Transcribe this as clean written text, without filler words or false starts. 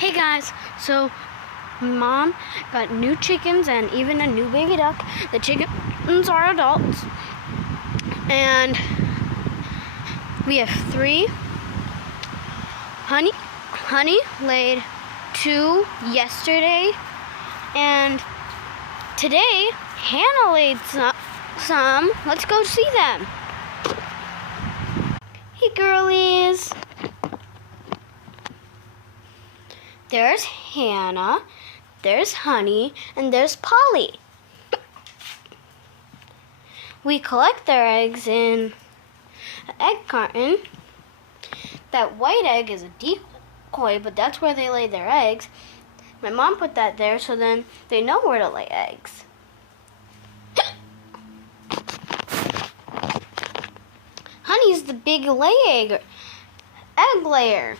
Hey guys, so Mom got new chickens and even a new baby duck. The chickens are adults, and we have 3. Honey laid 2 yesterday, and today Hannah laid some. Let's go see them. Hey girlies. There's Hannah, there's Honey, and there's Polly. We collect their eggs in an egg carton. That white egg is a decoy, but that's where they lay their eggs. My mom put that there so then they know where to lay eggs. Honey's the big egg layer.